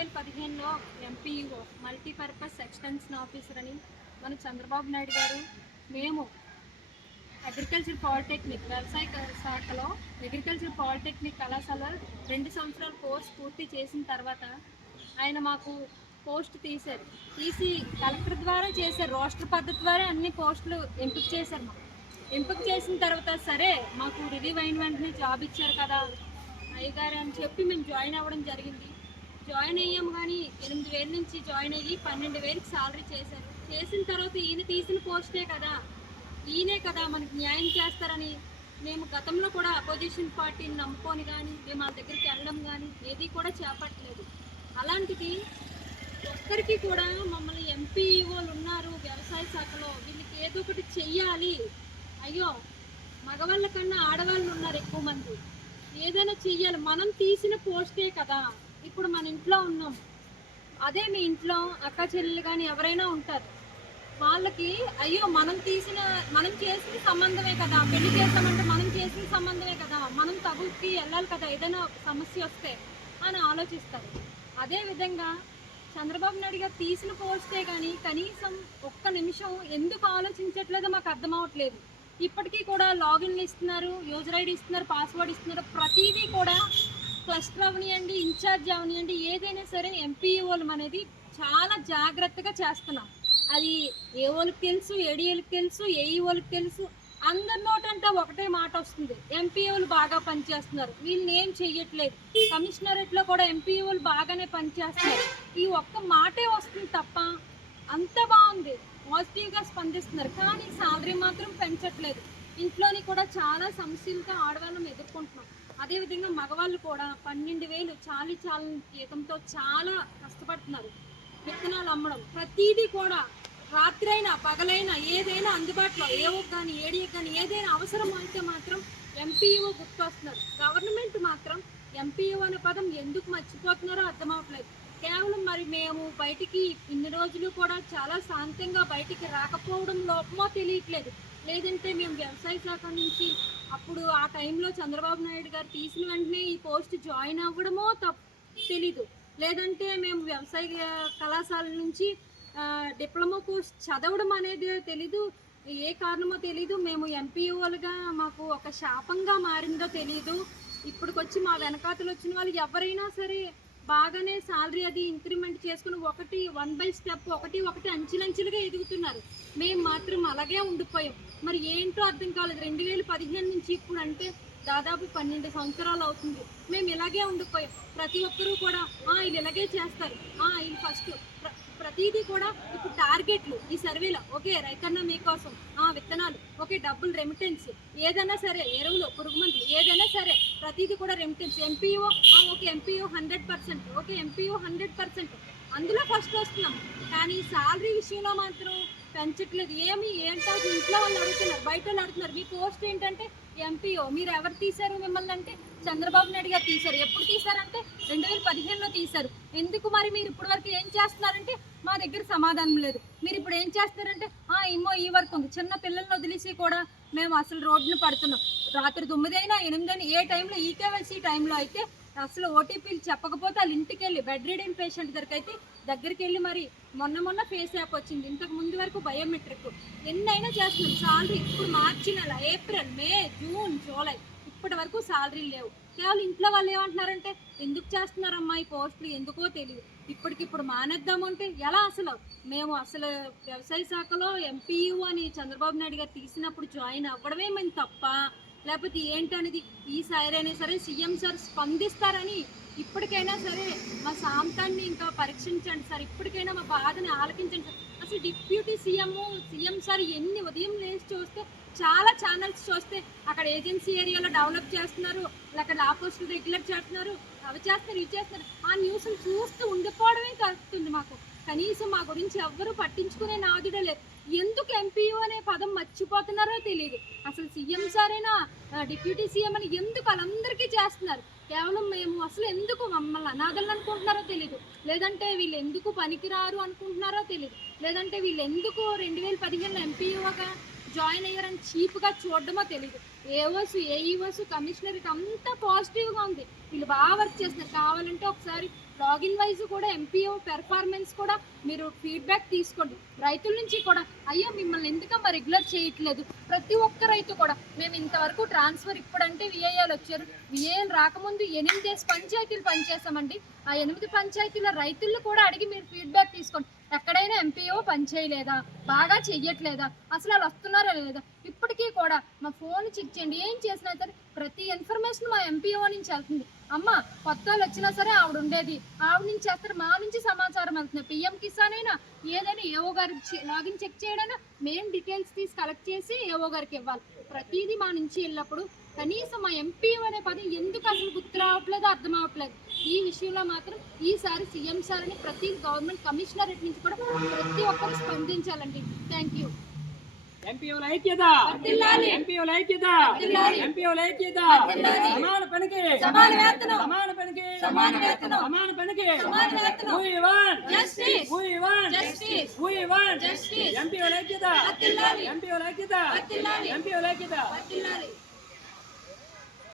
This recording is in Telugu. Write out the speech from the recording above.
2015లో ఎంపీఓ మల్టీపర్పస్ ఎక్స్టెన్షన్ ఆఫీసర్ అని మన చంద్రబాబు నాయుడు గారు మేము అగ్రికల్చర్ పాలిటెక్నిక్ వ్యవసాయ శాఖలో అగ్రికల్చర్ పాలిటెక్నిక్ కళాశాల 2 సంవత్సరాల కోర్స్ పూర్తి చేసిన తర్వాత ఆయన మాకు పోస్ట్ తీసి కలెక్టర్ ద్వారా చేశారు. రోస్టర్ పద్ధతి ద్వారా అన్ని పోస్టులు ఎంపిక చేశారు. మాకు ఎంపిక చేసిన తర్వాత సరే మాకు రిలీవ్ అయిన వెంటనే జాబ్ ఇచ్చారు కదా అయ్యగారు అని చెప్పి మేము జాయిన్ అవ్వడం జరిగింది. జాయిన్ అయ్యాము కానీ 8,000 నుంచి జాయిన్ అయ్యి 12,000కి సాలరీ చేశారు. చేసిన తర్వాత ఈయన తీసిన పోస్టే కదా, ఈయనే కదా మనకి న్యాయం చేస్తారని మేము గతంలో కూడా అపోజిషన్ పార్టీని నమ్ముకొని కానీ మేము వాళ్ళ దగ్గరికి వెళ్ళడం కానీ ఏది కూడా చేపట్టలేదు. అలాంటిది ఒక్కరికి కూడా మమ్మల్ని ఎంపీఓలు ఉన్నారు వ్యవసాయ శాఖలో, వీళ్ళకి ఏదో ఒకటి చెయ్యాలి, అయ్యో మగవాళ్ళ కన్నా ఆడవాళ్ళు ఉన్నారు ఎక్కువ మంది, ఏదైనా చెయ్యాలి, మనం తీసిన పోస్టే కదా, ఇప్పుడు మన ఇంట్లో ఉన్నాం, అదే మీ ఇంట్లో అక్క చెల్లెలు కానీ ఎవరైనా ఉంటారు, వాళ్ళకి అయ్యో మనం చేసిన సంబంధమే కదా, పెళ్లి చేస్తామంటే మనం చేసిన సంబంధమే కదా, మనం తగుకి వెళ్ళాలి కదా ఏదైనా సమస్య వస్తే అని ఆలోచిస్తారు. అదేవిధంగా చంద్రబాబు నాయుడు గారు తీసిన పోస్టే కానీ కనీసం ఒక్క నిమిషం ఎందుకు ఆలోచించట్లేదో మాకు అర్థం అవ్వట్లేదు. ఇప్పటికీ కూడా లాగిన్లు ఇస్తున్నారు, యూజర్ ఐడి ఇస్తున్నారు, పాస్వర్డ్ ఇస్తున్నారు, ప్రతిదీ కూడా క్లస్టర్ అవనియండి, ఇన్ఛార్జ్ అవనియండి, ఏదైనా సరే ఎంపీఓలు అనేది చాలా జాగ్రత్తగా చేస్తున్నాం. అది ఏఓలకు తెలుసు, ఏడీఓలకు తెలుసు, ఏఈఓలకు తెలుసు, అందరి నోటంటే ఒకటే మాట వస్తుంది, ఎంపీఓలు బాగా పనిచేస్తున్నారు, వీళ్ళని ఏం చెయ్యట్లేదు. కమిషనరేట్లో కూడా ఎంపీఓలు బాగానే పనిచేస్తున్నారు, ఈ ఒక్క మాటే వస్తుంది తప్ప అంత బాగుంది, పాజిటివ్గా స్పందిస్తున్నారు, కానీ సాలరీ మాత్రం పెంచట్లేదు. ఇంట్లోని కూడా చాలా సమస్యలతో ఆడవాళ్ళం ఎదుర్కొంటున్నాం. అదేవిధంగా మగవాళ్ళు కూడా 12,000 చాలీ జీతంతో చాలా కష్టపడుతున్నారు. విత్తనాలు అమ్మడం ప్రతిదీ కూడా రాత్రి అయినా పగలైనా ఏదైనా అందుబాటులో ఏఓకి కానీ ఏడీకి కానీ ఏదైనా అవసరం అయితే మాత్రం ఎంపీఓ గుర్తొస్తున్నారు. గవర్నమెంట్ మాత్రం ఎంపీఓ అనే పదం ఎందుకు మర్చిపోతున్నారో అర్థమవట్లేదు. కేవలం మరి మేము బయటికి ఇన్ని రోజులు కూడా చాలా శాంతంగా బయటికి రాకపోవడం లోపమో తెలియట్లేదు, లేదంటే మేము వ్యవసాయ శాఖ నుంచి అప్పుడు ఆ టైంలో చంద్రబాబు నాయుడు గారు తీసిన వెంటనే ఈ పోస్ట్ జాయిన్ అవ్వడమో తెలీదు, లేదంటే మేము వ్యవసాయ కళాశాల నుంచి డిప్లొమా కోర్స్ చదవడం అనేది తెలీదు, ఏ కారణమో తెలీదు, మేము ఎంపీఓలుగా మాకు ఒక శాపంగా మారిందో తెలీదు. ఇప్పటికొచ్చి మా వెనకాతలు వచ్చిన వాళ్ళు ఎవరైనా సరే బాగానే సాలరీ అది ఇంక్రిమెంట్ చేసుకుని వన్ బై స్టెప్ ఒకటి అంచెలంచెలుగా ఎదుగుతున్నారు, మేము మాత్రం అలాగే ఉండిపోయాం. మరి ఏంటో అర్థం కాలేదు. 2015 నుంచి ఇప్పుడు అంటే దాదాపు 12 సంవత్సరాలు అవుతుంది, మేము ఇలాగే ఉండిపోయాం. ప్రతి ఒక్కరూ కూడా వీళ్ళు ఇలాగే చేస్తారు, వీళ్ళు ఫస్ట్ ప్రతిదీ కూడా ఇప్పుడు టార్గెట్లు ఈ సర్వేలో ఓకే రైతన్న మీకోసం, విత్తనాలు ఓకే, డబ్బులు రెమిటెన్స్, ఏదైనా సరే ఎరువులు పురుగు మందులు ఏదైనా సరే ప్రతిదీ కూడా remittance. MPO okay, MPO 100%, okay MPO 100%, అందులో ఫస్ట్ వస్తున్నాం. కానీ సాలరీ విషయంలో మాత్రం పెంచట్లేదు. ఏంటో ఇంట్లో వాళ్ళు అడుగుతున్నారు, బయట వాళ్ళు అడుగుతున్నారు, మీ పోస్ట్ ఏంటంటే ఎంపీఓ, మీరు ఎవరు తీశారు మిమ్మల్ని అంటే చంద్రబాబు నాయుడు గారు తీశారు. ఎప్పుడు తీశారంటే 2015లో తీశారు. ఎందుకు మరి మీరు ఇప్పటి వరకు ఏం చేస్తున్నారంటే మా దగ్గర సమాధానం లేదు. మీరు ఇప్పుడు ఏం చేస్తారంటే ఈ వరకు ఉంది, చిన్న పిల్లల్ని వదిలేసి కూడా మేము అసలు రోడ్డును పడుతున్నాం. రాత్రి 9 అయినా 8 అయినా ఏ టైంలో ఈకేవైసీ టైంలో అయితే అసలు ఓటీపీలు చెప్పకపోతే వాళ్ళ ఇంటికి వెళ్ళి బెడ్ రీడింగ్ పేషెంట్ దగ్గరికి వెళ్ళి మరి మొన్న ఫేస్ యాప్ వచ్చింది, ఇంతకు ముందు వరకు బయోమెట్రిక్, ఎన్నైనా చేస్తున్నాం. సాలరీ ఇప్పుడు మార్చి నెల, ఏప్రిల్, మే, జూన్, జూలై ఇప్పటి వరకు సాలరీలు లేవు. కేవలం ఇంట్లో వాళ్ళు ఏమంటున్నారంటే ఎందుకు చేస్తున్నారమ్మా ఈ పోస్టులు ఎందుకో తెలియదు, ఇప్పటికిప్పుడు మానేద్దాము అంటే ఎలా? మేము అసలు వ్యవసాయ శాఖలో ఎంపీయూ అని చంద్రబాబు నాయుడు గారు తీసినప్పుడు జాయిన్ అవ్వడమే మేము తప్ప, లేకపోతే ఏంటనేది ఈసారైనా సరే సీఎం సార్ స్పందిస్తారని ఇప్పటికైనా సరే మా సాంతాన్ని ఇంకా పరీక్షించండి సార్, ఇప్పటికైనా మా బాధని ఆలకించండి సార్. అసలు డిప్యూటీ సీఎం సార్ ఎన్ని ఉదయం లేచి చూస్తే చాలా ఛానల్స్ చూస్తే అక్కడ ఏజెన్సీ ఏరియాలో డెవలప్ చేస్తున్నారు, అక్కడ లా పోస్టులు రెగ్యులర్ చేస్తున్నారు, అవి చేస్తున్నారు, ఇవి చేస్తున్నారు, ఆ న్యూస్లు చూస్తూ ఉండిపోవడమే కలుగుతుంది మాకు. కనీసం మా గురించి ఎవ్వరూ పట్టించుకునే నాదుడే లేదు. ఎందుకు ఎంపీఓ అనే పదం మర్చిపోతున్నారో తెలియదు. అసలు సీఎం సారైనా డిప్యూటీ సీఎం అని ఎందుకు వాళ్ళందరికీ చేస్తున్నారు? కేవలం మేము అసలు ఎందుకు మమ్మల్ని అనాథలు అనుకుంటున్నారో తెలియదు, లేదంటే వీళ్ళు ఎందుకు పనికిరారు అనుకుంటున్నారో తెలియదు, లేదంటే వీళ్ళు ఎందుకు 2015లో ఎంపీఓగా జాయిన్ అయ్యారని చీప్గా చూడడమో తెలియదు. ఏఓస్, ఏఈఓస్, కమిషనర్కి అంతా పాజిటివ్గా ఉంది, వీళ్ళు బాగా వర్క్ చేస్తున్నారు. కావాలంటే ఒకసారి లాగిన్ వైజ్ కూడా ఎంపీఓ పెర్ఫార్మెన్స్ కూడా మీరు ఫీడ్బ్యాక్ తీసుకోండి. రైతుల నుంచి కూడా అయ్యో మిమ్మల్ని ఎందుకమ్మా రెగ్యులర్ చేయట్లేదు, ప్రతి ఒక్క రైతు కూడా మేము ఇంతవరకు ట్రాన్స్ఫర్ ఇప్పుడంటే విఏఏలు వచ్చారు, విఏఏలు రాకముందు 8 పంచాయతీలు పనిచేసామండి. ఆ 8 పంచాయతీల రైతులను కూడా అడిగి మీరు ఫీడ్బ్యాక్ తీసుకోండి. ఎక్కడైనా ఎంపీఓ పని చేయలేదా, బాగా చెయ్యట్లేదా, అసలు వాళ్ళు వస్తున్నారా లేదా, ఇప్పటికీ కూడా మా ఫోన్ చెక్ చేయండి. ఏం చేసినా సరే ప్రతి ఇన్ఫర్మేషన్ మా ఎంపీఓ నుంచి వెళ్తుంది. అమ్మ కొత్త వాళ్ళు వచ్చినా సరే ఆవిడ ఉండేది, ఆవిడ నుంచి చేస్తారు, మా నుంచి సమాచారం వెళ్తుంది. పిఎం కిసాన్ అయినా ఏదైనా ఏఓ గారికి లాగిన్ చెక్ చేయడైనా మెయిన్ డీటెయిల్స్ తీసి కలెక్ట్ చేసి ఏఓ గారికి ఇవ్వాలి. ప్రతిదీ మా నుంచి వెళ్ళినప్పుడు కనీసం మా ఎంపీఓ అనే పదం ఎందుకు అసలు గుర్తు రావట్లేదు, అర్థం అవ్వట్లేదు. ఈ విషయంలో మాత్రం ఈసారి సీఎం సార్ అని ప్రతి గవర్నమెంట్ కమిషనరేట్ నుంచి కూడా ప్రతి ఒక్కరు స్పందించాలండి. Thank you. ఎంపీఓల ఐక్యత, ఎంపీఓల ఐక్యత, ఎంపీఓల ఐక్యత. సమాన పనికి సమాన వేతనం, సమాన పనికి సమాన వేతనం, సమాన పనికి సమాన వేతనం. We want Justice. We want Justice. We want Justice. ఎంపీఓల ఐక్యత, వర్ధిల్లాలి. ఎంపీఓల ఐక్యత, వర్ధిల్లాలి. ఎంపీఓల ఐక్యత. వర్ధిల్లాలి.